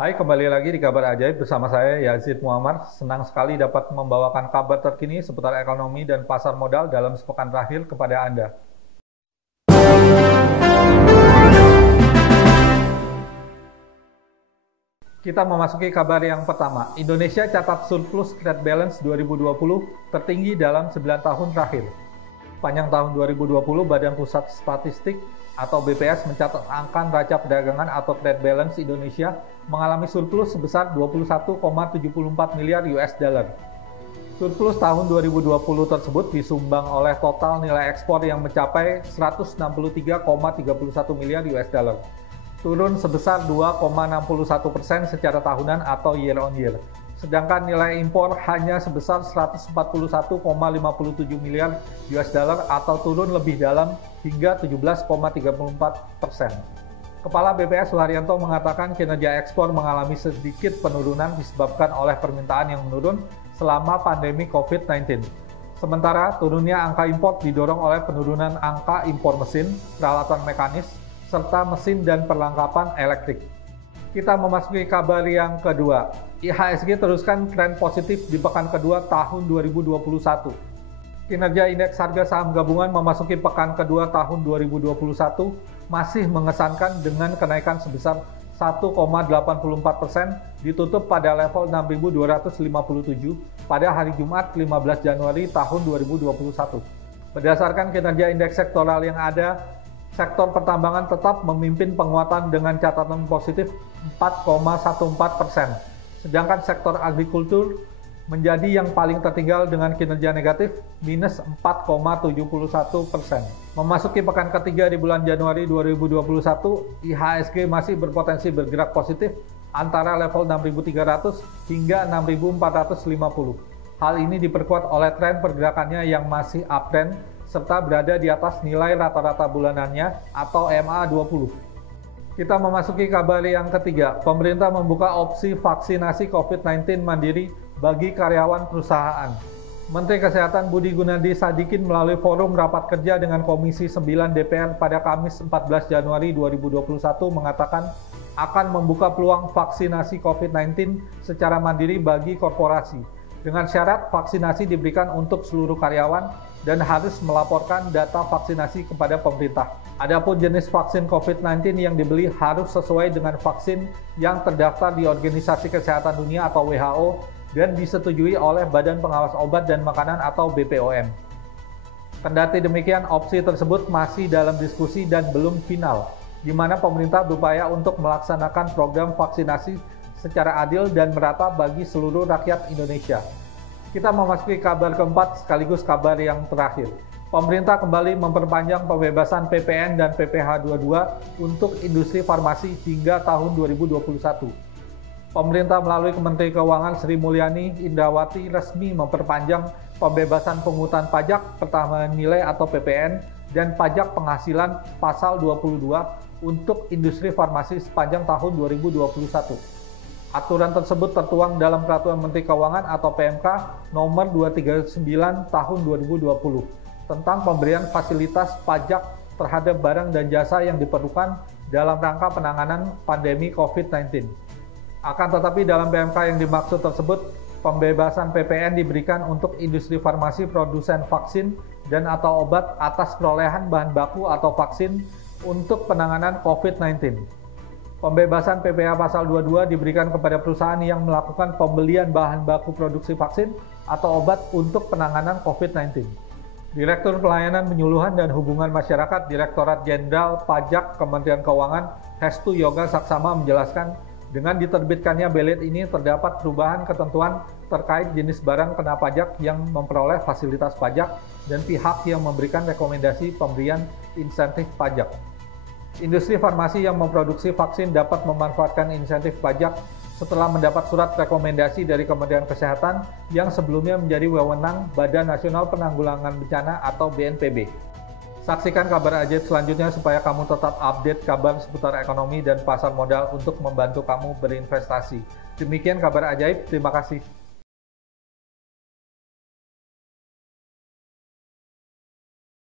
Hai, kembali lagi di Kabar Ajaib bersama saya Yazid Muammar. Senang sekali dapat membawakan kabar terkini seputar ekonomi dan pasar modal dalam sepekan terakhir kepada Anda. Kita memasuki kabar yang pertama. Indonesia catat surplus trade balance 2020 tertinggi dalam 9 tahun terakhir. Sepanjang tahun 2020, Badan Pusat Statistik atau BPS mencatat angka neraca perdagangan atau trade balance Indonesia mengalami surplus sebesar 21,74 miliar US dollar. Surplus tahun 2020 tersebut disumbang oleh total nilai ekspor yang mencapai 163,31 miliar US dollar. Turun sebesar 2,61% secara tahunan atau year on year. Sedangkan nilai impor hanya sebesar 141,57 miliar US dollar atau turun lebih dalam hingga 17,34%. Kepala BPS Suharyanto mengatakan kinerja ekspor mengalami sedikit penurunan disebabkan oleh permintaan yang menurun selama pandemi COVID-19. Sementara turunnya angka impor didorong oleh penurunan angka impor mesin, peralatan mekanis, serta mesin dan perlengkapan elektrik. Kita memasuki kabar yang kedua. IHSG teruskan tren positif di pekan kedua tahun 2021. Kinerja indeks harga saham gabungan memasuki pekan kedua tahun 2021 masih mengesankan dengan kenaikan sebesar 1,84%, ditutup pada level 6.257 pada hari Jumat 15 Januari tahun 2021. Berdasarkan kinerja indeks sektoral yang ada, sektor pertambangan tetap memimpin penguatan dengan catatan positif 4,14%. Sedangkan sektor agrikultur menjadi yang paling tertinggal dengan kinerja negatif minus 4,71%. Memasuki pekan ketiga di bulan Januari 2021, IHSG masih berpotensi bergerak positif antara level 6.300 hingga 6.450. Hal ini diperkuat oleh tren pergerakannya yang masih uptrend serta berada di atas nilai rata-rata bulanannya atau MA20. Kita memasuki kabar yang ketiga. Pemerintah membuka opsi vaksinasi COVID-19 mandiri bagi karyawan perusahaan. Menteri Kesehatan Budi Gunadi Sadikin melalui forum rapat kerja dengan Komisi 9 DPR pada Kamis 14 Januari 2021 mengatakan akan membuka peluang vaksinasi COVID-19 secara mandiri bagi korporasi, dengan syarat vaksinasi diberikan untuk seluruh karyawan dan harus melaporkan data vaksinasi kepada pemerintah. Adapun jenis vaksin COVID-19 yang dibeli harus sesuai dengan vaksin yang terdaftar di Organisasi Kesehatan Dunia atau WHO dan disetujui oleh Badan Pengawas Obat dan Makanan atau BPOM. Kendati demikian, opsi tersebut masih dalam diskusi dan belum final, di mana pemerintah berupaya untuk melaksanakan program vaksinasi secara adil dan merata bagi seluruh rakyat Indonesia. Kita memasuki kabar keempat sekaligus kabar yang terakhir. Pemerintah kembali memperpanjang pembebasan PPN dan PPh 22 untuk industri farmasi hingga tahun 2021. Pemerintah melalui Menteri Keuangan Sri Mulyani Indrawati resmi memperpanjang pembebasan pungutan pajak pertambahan nilai atau PPN dan pajak penghasilan pasal 22 untuk industri farmasi sepanjang tahun 2021. Aturan tersebut tertuang dalam Peraturan Menteri Keuangan atau PMK nomor 239 tahun 2020 tentang pemberian fasilitas pajak terhadap barang dan jasa yang diperlukan dalam rangka penanganan pandemi COVID-19. Akan tetapi dalam PMK yang dimaksud tersebut, pembebasan PPN diberikan untuk industri farmasi produsen vaksin dan atau obat atas perolehan bahan baku atau vaksin untuk penanganan COVID-19. Pembebasan PPh pasal 22 diberikan kepada perusahaan yang melakukan pembelian bahan baku produksi vaksin atau obat untuk penanganan COVID-19. Direktur Pelayanan Penyuluhan dan Hubungan Masyarakat Direktorat Jenderal Pajak Kementerian Keuangan Hestu Yoga Saksama menjelaskan, dengan diterbitkannya belet ini terdapat perubahan ketentuan terkait jenis barang kena pajak yang memperoleh fasilitas pajak dan pihak yang memberikan rekomendasi pemberian insentif pajak. Industri farmasi yang memproduksi vaksin dapat memanfaatkan insentif pajak setelah mendapat surat rekomendasi dari Kementerian Kesehatan yang sebelumnya menjadi wewenang Badan Nasional Penanggulangan Bencana atau BNPB. Saksikan kabar ajaib selanjutnya supaya kamu tetap update kabar seputar ekonomi dan pasar modal untuk membantu kamu berinvestasi. Demikian kabar ajaib, terima kasih.